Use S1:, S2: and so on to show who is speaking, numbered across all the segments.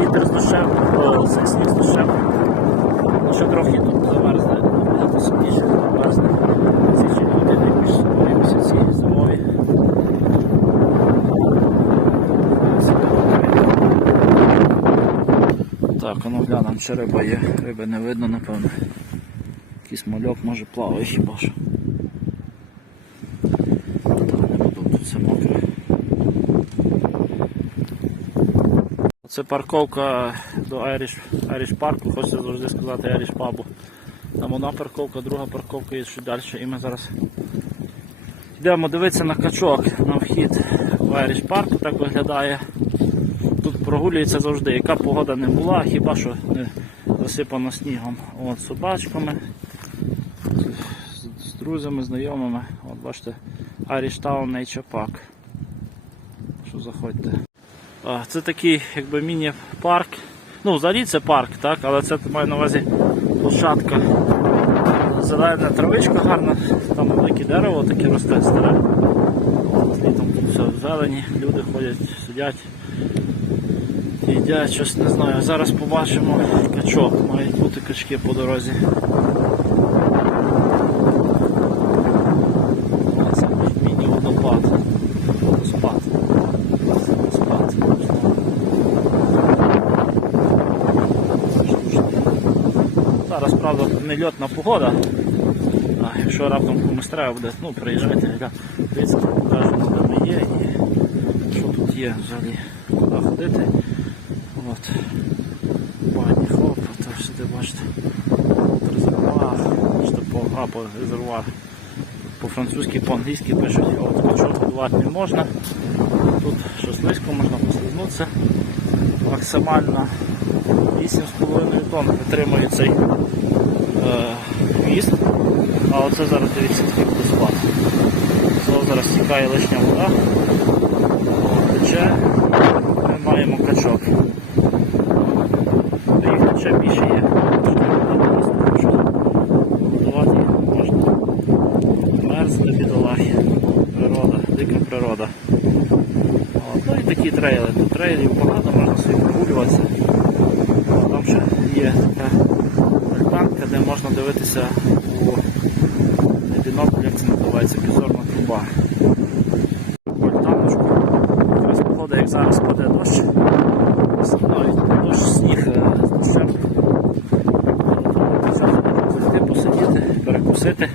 S1: вітер з дощем, о, цей сніг з. Ну, ще трохи тут замерзне, буде сильніше замерзне. Люди найбільш зимові місяці зимові. Так, ну глянемо, чи риба є. Риби не видно, напевно. Якийсь мальок може плаває хіба що. Так, не буду тут все мокре. Це парковка до Irish, Irish парку, хочеться завжди сказати Irish пабу. Там одна парковка, друга парковка і ще далі. І ми зараз йдемо дивитися на качок на вхід в Irish парк, так виглядає. Тут прогулюється завжди, яка погода не була, хіба що не засипано снігом. От, з собачками, з друзями, знайомими. От бачите, Irish Town Nature Park. Що заходьте. Це такий якби міні-парк. Ну, взагалі це парк, так, але це маю на увазі площадка. Зелена травичка гарна, там велике дерево таке росте старе. Літом тут все зелені, люди ходять, сидять, їдять, щось не знаю. Зараз побачимо качок, мають бути качки по дорозі. А, Це міні-водопад. Водоспад. Водоспад. Зараз, правда, не льотна погода. А якщо раптом комусь треба буде, ну приїжджайте, яка дивіться, покажемо, де ми є і що тут є взагалі, куди ходити. От. Бані, хоп, то сюди бачите. Резервуар, бачите, по, а, по резервуар. По-французьки, по-англійськи пишуть, от качок годувати не можна. Тут що слизько, можна послизнутися. Максимально 8,5 тонн витримує цей е, міст. А оце зараз дивіться такий водоспад. Знову зараз тікає лишня вода. Тече. Ми маємо качок. Їх ще більше є. Годувати можна. Природа, дика природа. Ну і такі трейли. Тут трейлів багато, можна собі прогулюватися. От, Там ще є така альтанка, де можна дивитися у бінокль, як це називається, підзорна труба. Альтаночку. Якраз погода, як зараз паде дощ. ну, дощ, сніг е, з дощем. Посидіти, перекусити.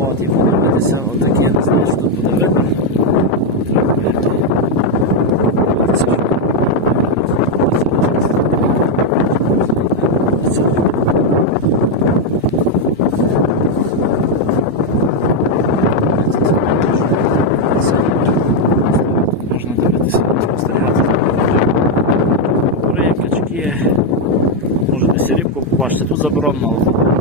S1: От, і подивитися отакі, не знаю, що тут буде видно. Треба дивитися. Можна дивитися, спостерігати. Побачити. Тут заборонено